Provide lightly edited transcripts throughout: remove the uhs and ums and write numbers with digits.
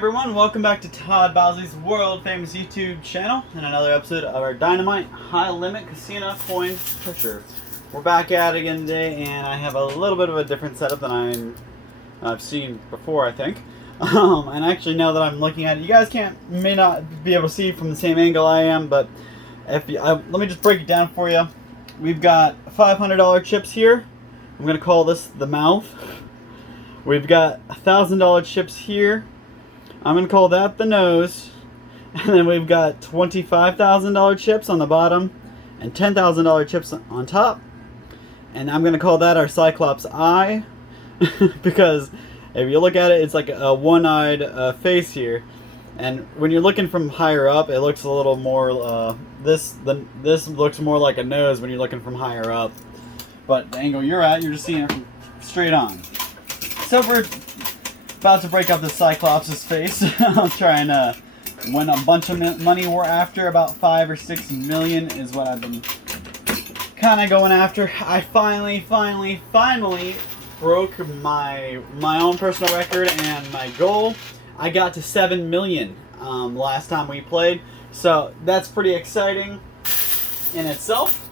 everyone, welcome back to Todd Bowsley's world famous YouTube channel and another episode of our Dynamite High Limit Casino Coin Pusher. We're back at it again today, and I have a little bit of a different setup than I've seen before, I think. And actually, now that I'm looking at it, you guys may not be able to see from the same angle I am, but let me just break it down for you. We've got $500 chips here. I'm going to call this the mouth. We've got $1,000 chips here. I'm going to call that the nose. And then we've got $25,000 chips on the bottom and $10,000 chips on top. And I'm going to call that our Cyclops eye. Because if you look at it, it's like a one-eyed face here. And when you're looking from higher up, it looks a little more, this looks more like a nose when you're looking from higher up. But the angle you're at, you're just seeing it from straight on. So we're about to break up the Cyclops' face. I'm trying to win a bunch of money. We're after about 5 or 6 million is what I've been kind of going after. I finally broke my own personal record and my goal. I got to 7 million last time we played, so that's pretty exciting in itself.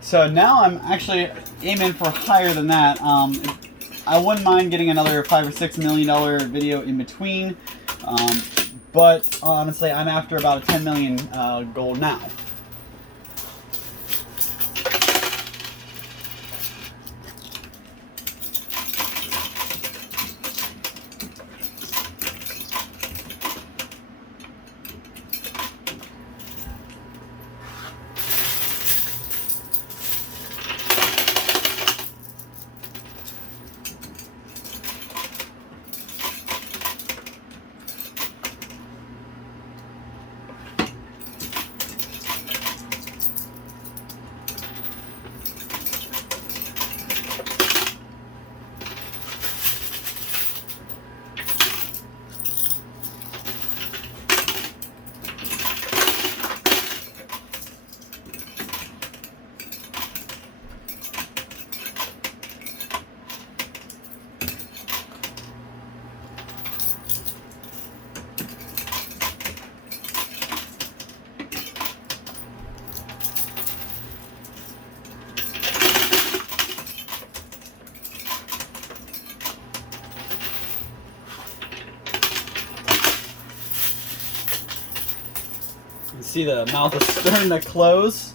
So now I'm actually aiming for higher than that. I wouldn't mind getting another $5 or $6 million video in between, but honestly, I'm after about a 10 million goal now. See, the mouth is starting to close.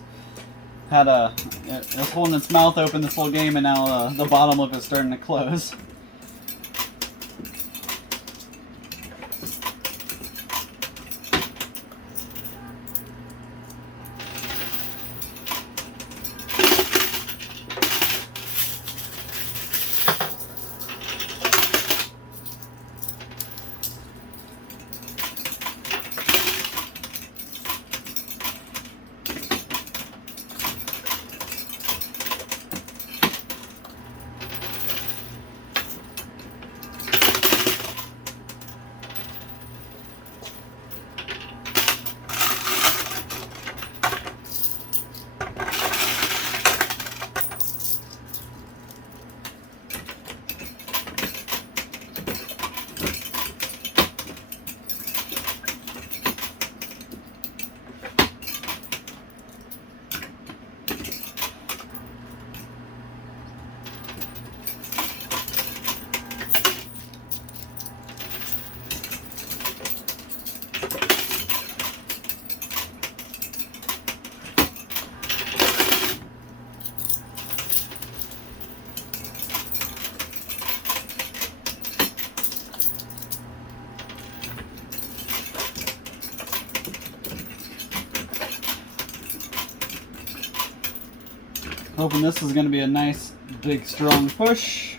It was holding its mouth open this whole game, and now the bottom lip is starting to close. Hoping this is going to be a nice, big, strong push.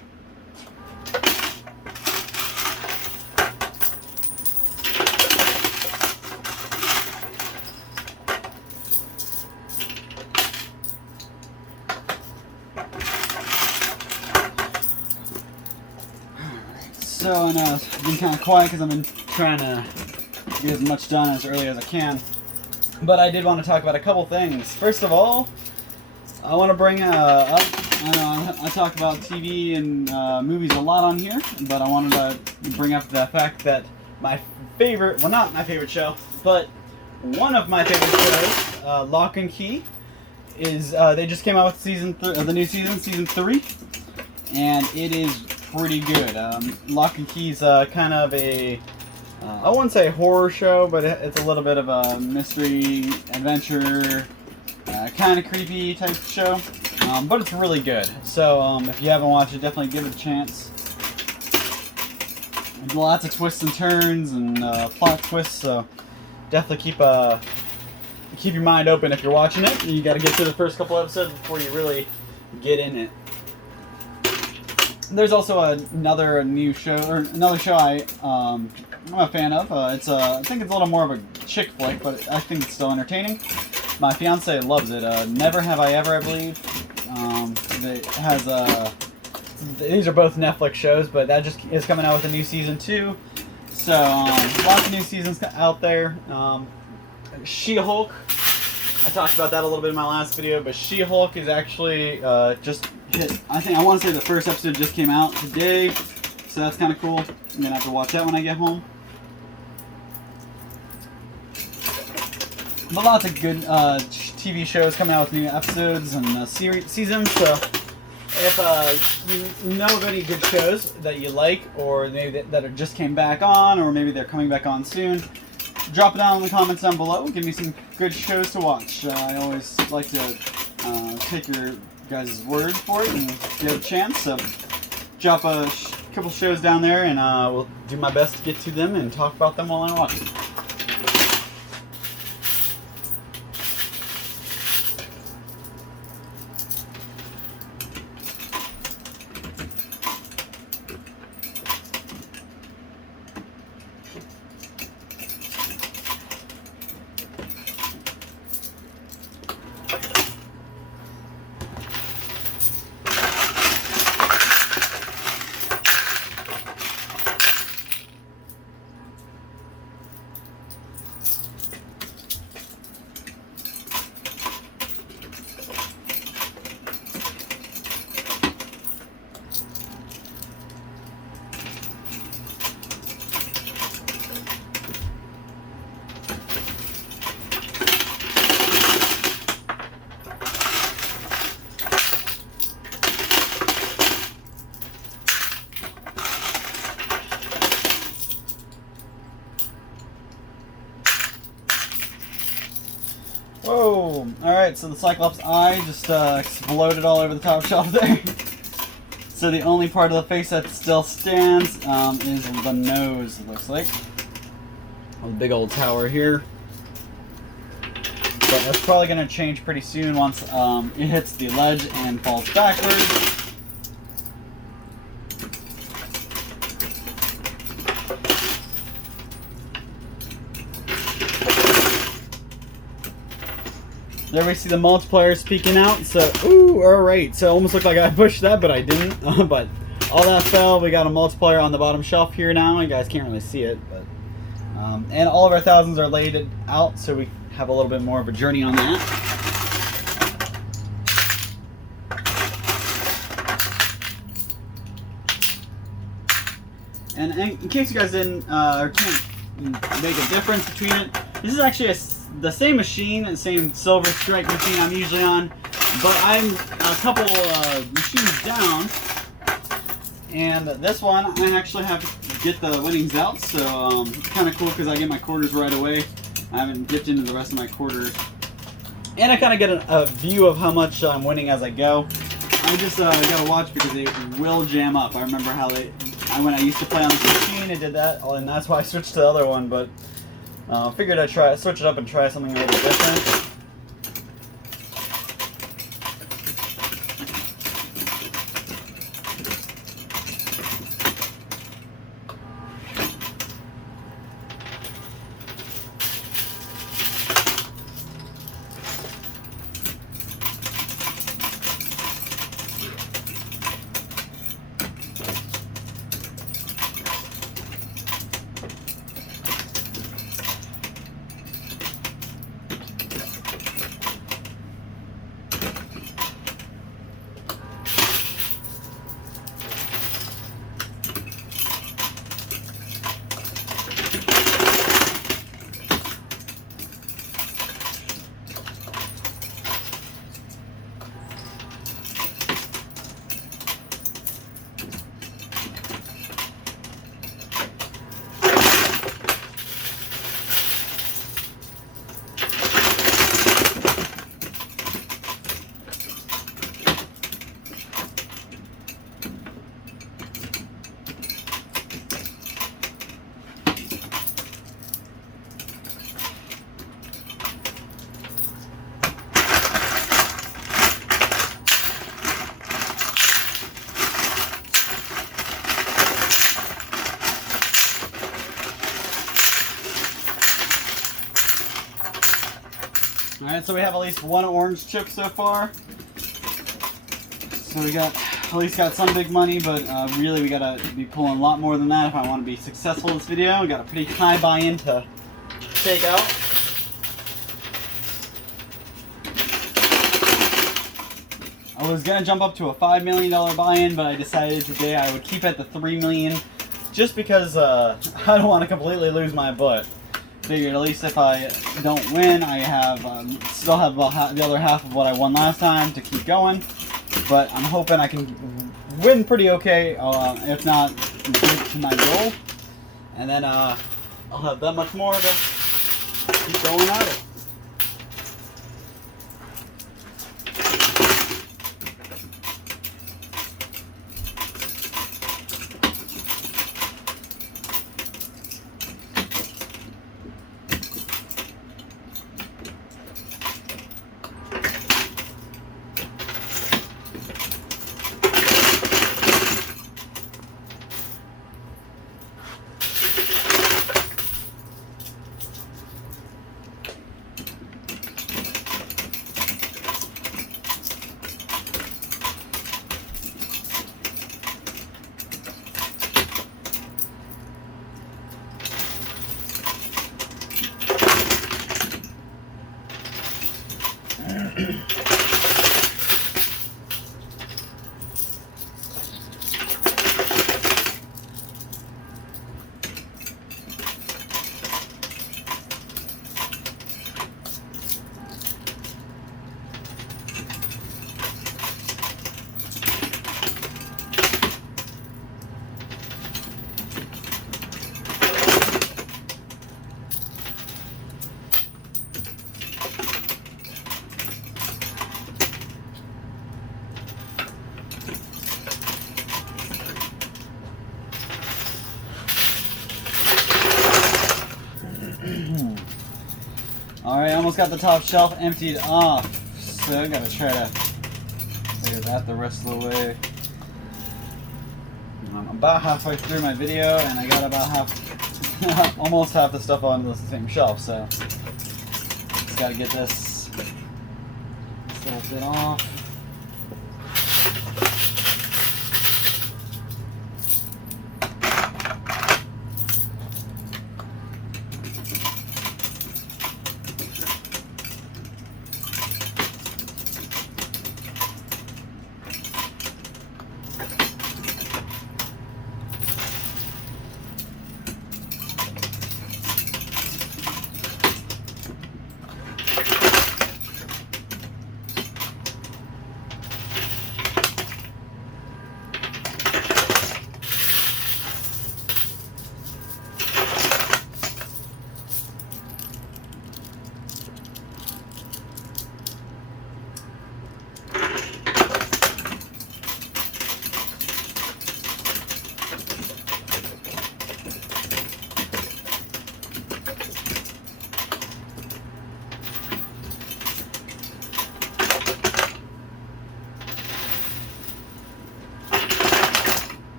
So I know it's been kind of quiet because I've been trying to get as much done as early as I can. But I did want to talk about a couple things. First of all, I want to bring up, I know I talk about TV and movies a lot on here, but I wanted to bring up the fact that my favorite, well, not my favorite show, but one of my favorite shows, Lock and Key, is they just came out with the new season, season 3, and it is pretty good. Lock and Key is kind of a I wouldn't say horror show, but it's a little bit of a mystery, adventure, kind of creepy type show. But it's really good. So if you haven't watched it, definitely give it a chance. There's lots of twists and turns and plot twists, so definitely keep your mind open if you're watching it. You got to get through the first couple episodes before you really get in it. There's also another show I'm a fan of. I think it's a little more of a chick flick, but I think it's still entertaining. My fiance loves it. Never Have I Ever, I believe. It has these are both Netflix shows, but that just is coming out with a new season 2. So lots of new seasons out there. She-Hulk. I talked about that a little bit in my last video, but She-Hulk is actually just hit. I want to say the first episode just came out today, so that's kind of cool. I'm gonna have to watch that when I get home. But lots of good TV shows coming out with new episodes and seasons. So if you know of any good shows that you like, or maybe that are just came back on, or maybe they're coming back on soon, drop it down in the comments down below. Give me some good shows to watch. I always like to take your guys' word for it and give it a chance. So drop a couple shows down there, and we'll do my best to get to them and talk about them while I watch them. Whoa! Alright, so the Cyclops eye just exploded all over the top shelf there. So the only part of the face that still stands is the nose, it looks like. A big old tower here. But that's probably going to change pretty soon once it hits the ledge and falls backwards. There we see the multipliers peeking out. So, ooh, alright. So it almost looked like I pushed that, but I didn't. But all that fell. We got a multiplier on the bottom shelf here now. You guys can't really see it. But and all of our thousands are laid out, so we have a little bit more of a journey on that. And in case you guys didn't or can't make a difference between it, this is actually the same machine, the same silver strike machine I'm usually on, but I'm a couple machines down, and this one I actually have to get the winnings out, so it's kind of cool because I get my quarters right away. I haven't dipped into the rest of my quarters, and I kind of get a view of how much I'm winning as I go. I just gotta watch because it will jam up. I remember how when I used to play on this machine, it did that, and that's why I switched to the other one, but figured I'd switch it up and try something a little different. Alright, so we have at least one orange chip so far. So we got at least got some big money, but really we gotta be pulling a lot more than that if I want to be successful in this video. We got a pretty high buy-in to take out. I was gonna jump up to a $5 million buy-in, but I decided today I would keep at the $3 million, just because I don't want to completely lose my butt. Figured at least if I don't win, I have still have about the other half of what I won last time to keep going. But I'm hoping I can win pretty okay, if not get to my goal, and then I'll have that much more to keep going at it. Alright, almost got the top shelf emptied off, so I gotta try to clear that the rest of the way. I'm about halfway through my video, and I got about almost half the stuff on the same shelf, so just gotta get this little bit off.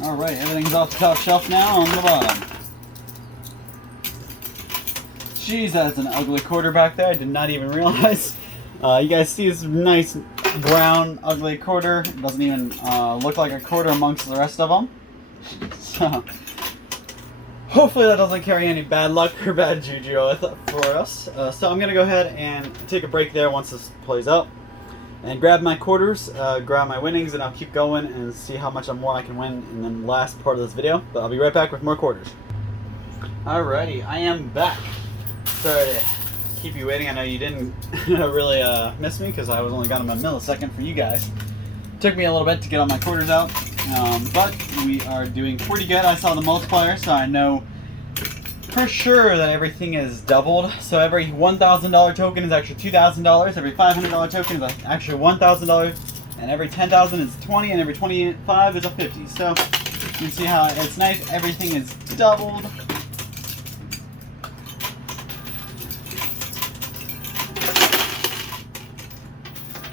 Alright, everything's off the top shelf now on the bottom. Jeez, that's an ugly quarter back there. I did not even realize. You guys see this nice brown ugly quarter. It doesn't even look like a quarter amongst the rest of them. So, hopefully that doesn't carry any bad luck or bad juju for us. So I'm going to go ahead and take a break there once this plays out. And grab my quarters, grab my winnings, and I'll keep going and see how much more I can win in the last part of this video. But I'll be right back with more quarters. Alrighty, I am back. Sorry to keep you waiting. I know you didn't really miss me because I was only got them a millisecond for you guys. Took me a little bit to get all my quarters out, but we are doing pretty good. I saw the multiplier, so I know for sure that everything is doubled. So every $1,000 token is actually $2,000. Every $500 token is actually $1,000. And every 10,000 is 20, and every 25 is a 50. So you can see how it's nice. Everything is doubled.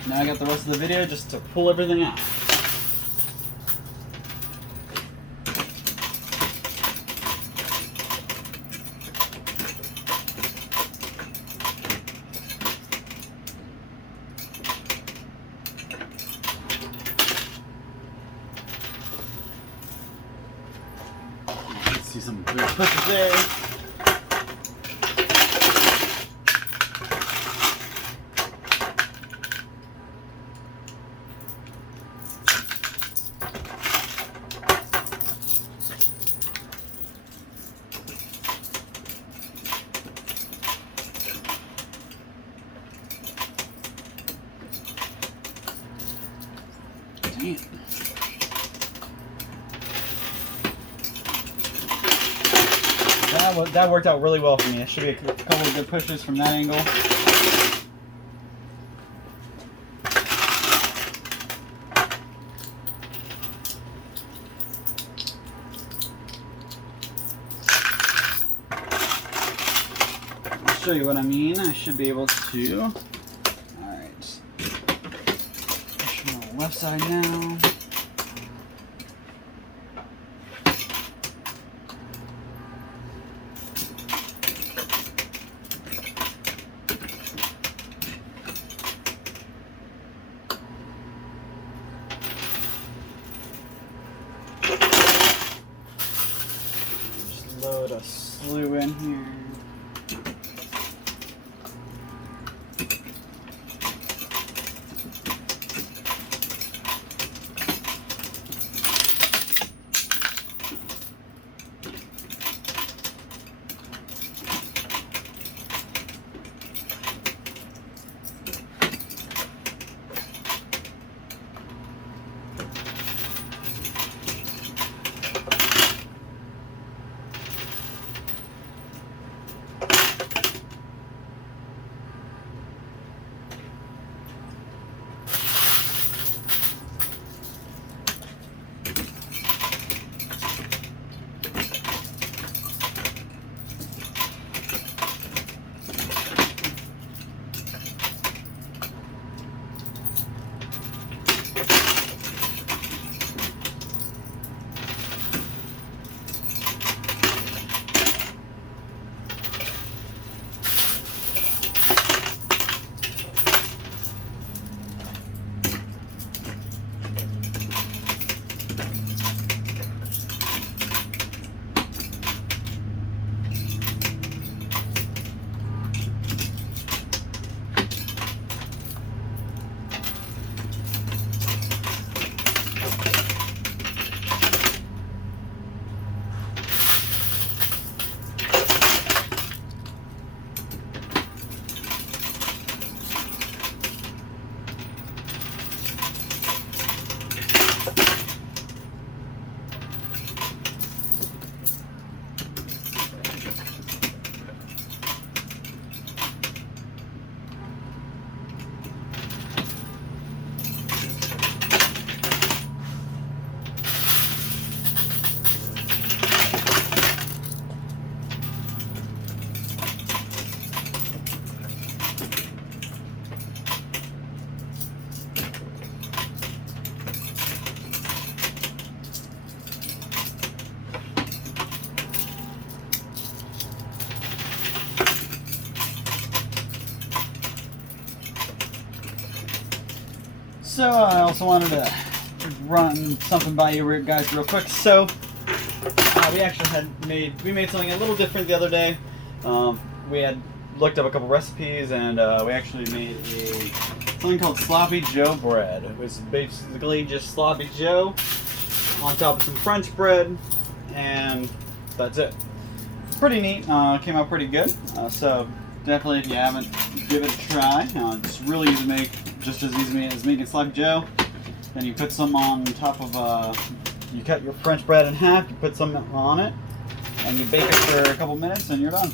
Now I got the rest of the video just to pull everything out. See some good pushes there. Damn. That worked out really well for me. It should be a couple of good pushes from that angle. I'll show you what I mean. I should be able to. Alright. Push on the left side now. Load a slew in here. So I also wanted to run something by you guys real quick. So we actually made something a little different the other day. We had looked up a couple recipes, and we actually made something called Sloppy Joe bread. It was basically just Sloppy Joe on top of some French bread, and that's it. Pretty neat. Came out pretty good. So definitely, if you haven't, give it a try. It's really easy to make, just as easy as making Sloppy Joe. Then you put some on top of, you cut your French bread in half, you put some on it, And you bake it for a couple minutes and you're done.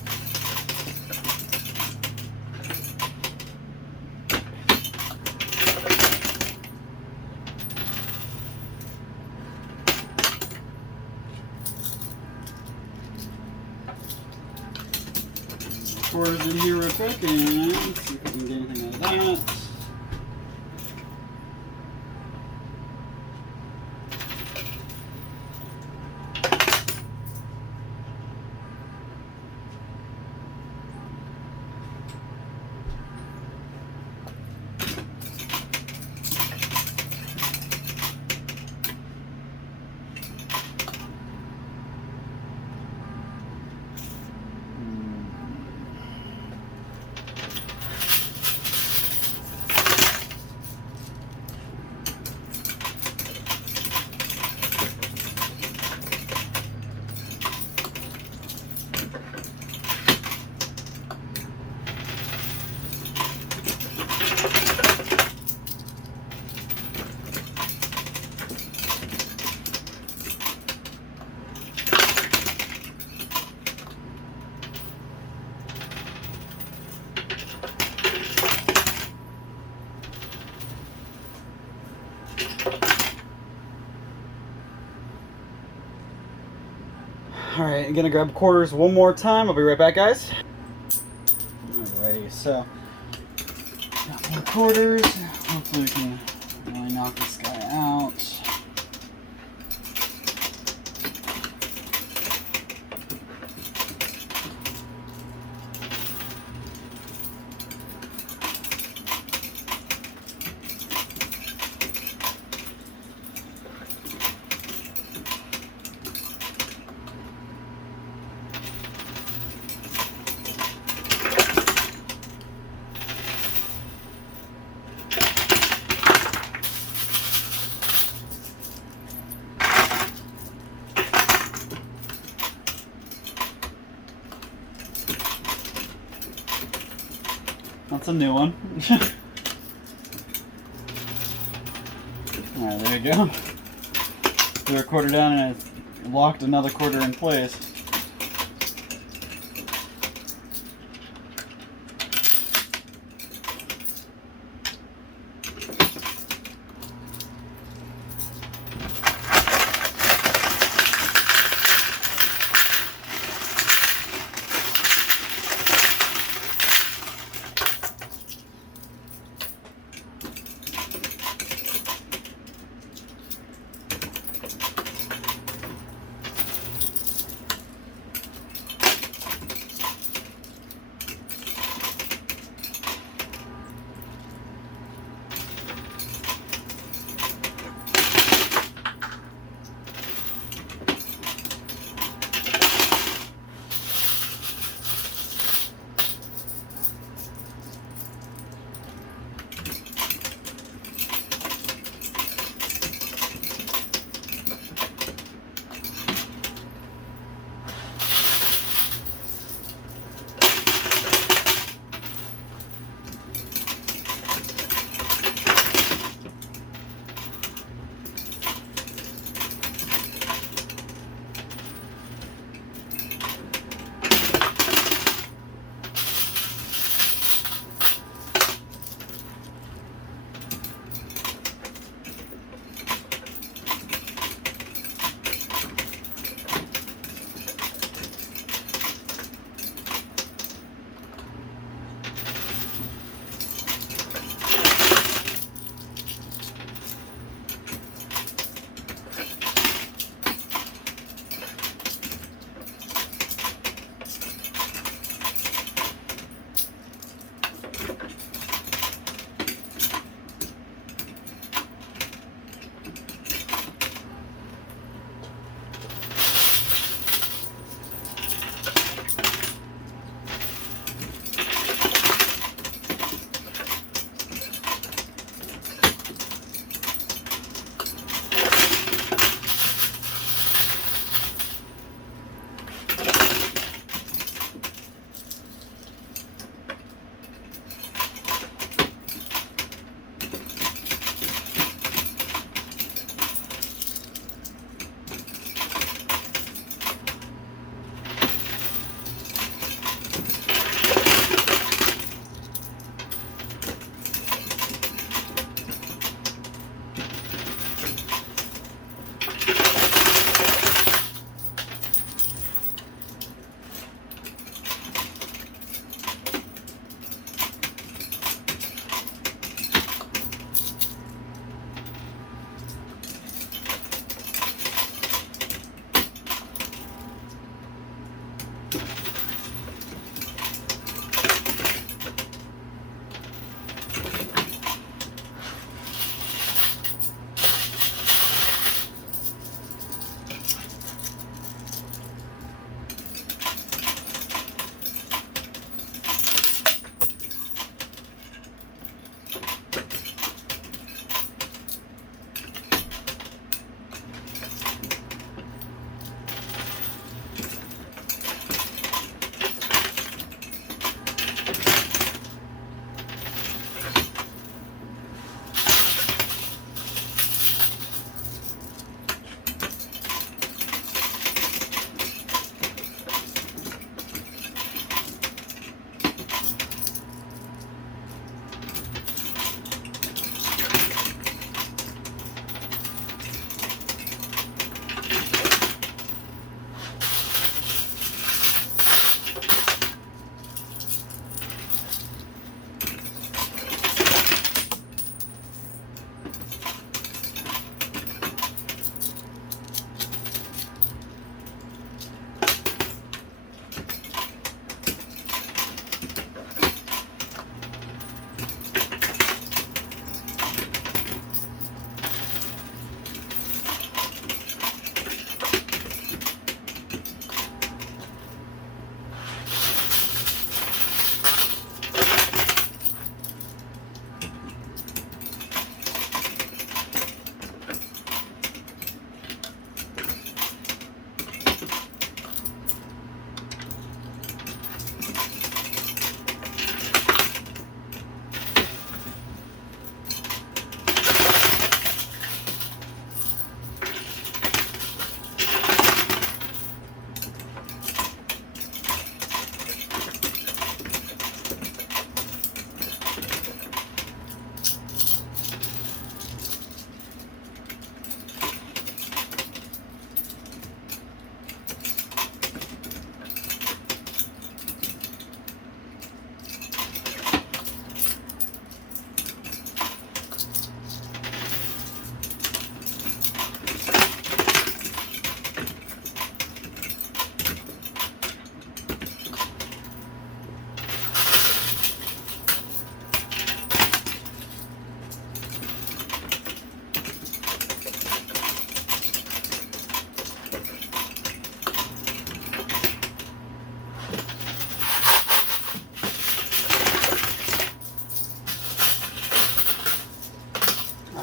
Quarters in here real quick and see if we can get anything out of that. Alright, I'm gonna grab quarters one more time. I'll be right back, guys. Alrighty, so got more quarters. Hopefully we can really knock this guy out. That's a new one. Alright, there you go. Threw a quarter down and I locked another quarter in place.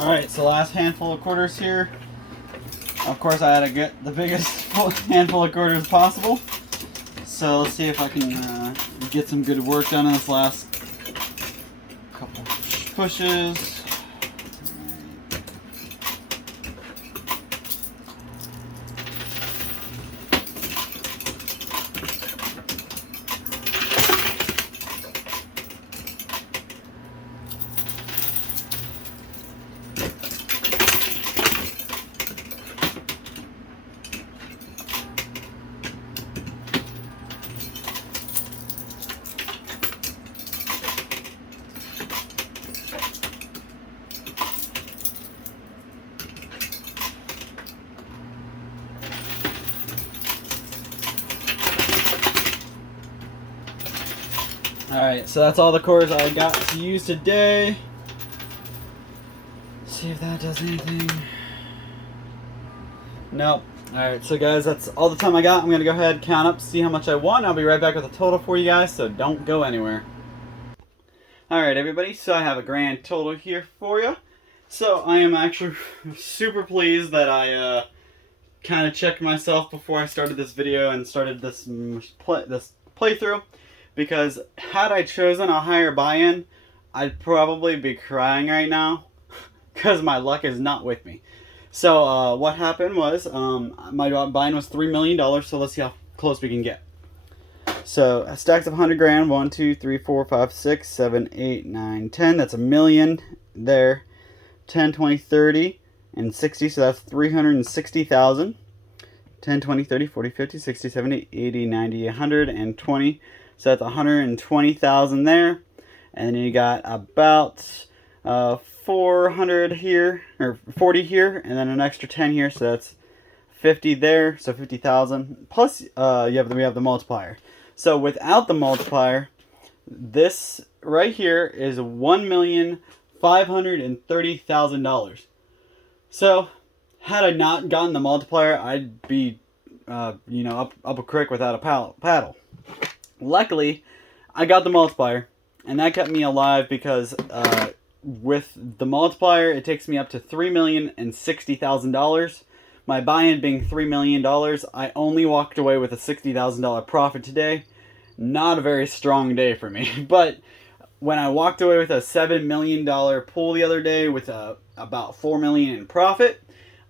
Alright, so last handful of quarters here. Of course, I had to get the biggest handful of quarters possible. So let's see if I can get some good work done in this last couple pushes. Alright, so that's all the cores I got to use today. See if that does anything. Nope. Alright, so guys, that's all the time I got. I'm going to go ahead, count up, see how much I won. I'll be right back with a total for you guys, so don't go anywhere. Alright, everybody, so I have a grand total here for you. So I am actually super pleased that I kind of checked myself before I started this video and started this playthrough. Because had I chosen a higher buy-in, I'd probably be crying right now because my luck is not with me. So what happened was my buy-in was $3 million, so let's see how close we can get. So stacks of 100 grand, 1, 2, 3, 4, 5, 6, 7, 8, 9, 10. That's a million there. 10, 20, 30, and 60, so that's 360,000. 10, 20, 30, 40, 50, 60, 70, 80, 90, 120. So that's 120,000 there, and then you got about 400 here, or 40 here, and then an extra 10 here, so that's 50 there, so 50,000. Plus, we have the multiplier. So without the multiplier, this right here is $1,530,000. So had I not gotten the multiplier, I'd be, up a creek without a paddle. Luckily, I got the multiplier, and that kept me alive because with the multiplier, it takes me up to $3,060,000. My buy-in being $3 million, I only walked away with a $60,000 profit today. Not a very strong day for me, but when I walked away with a $7 million pool the other day with about $4 million in profit,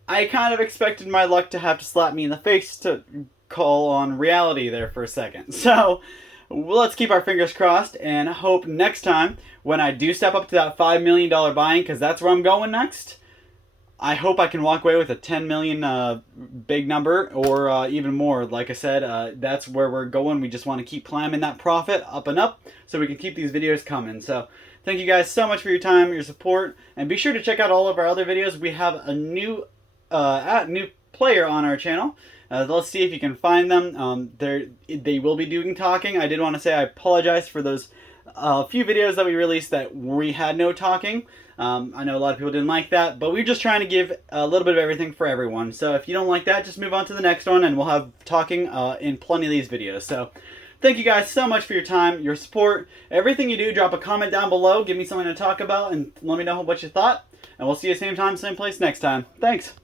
I kind of expected my luck to have to slap me in the face to call on reality there for a second. So let's keep our fingers crossed and hope next time when I do step up to that $5 million buy-in, because that's where I'm going next, I hope I can walk away with a 10 million big number, or even more. Like I said, that's where we're going. We just want to keep climbing that profit up and up so we can keep these videos coming. So thank you guys so much for your time, your support, and be sure to check out all of our other videos. We have a new player on our channel. Let's see if you can find them. They will be doing talking. I did want to say I apologize for those few videos that we released that we had no talking. I know a lot of people didn't like that, but we're just trying to give a little bit of everything for everyone. So if you don't like that, just move on to the next one, and we'll have talking in plenty of these videos. So thank you guys so much for your time, your support, everything you do. Drop a comment down below. Give me something to talk about, and let me know what you thought. And we'll see you same time, same place next time. Thanks.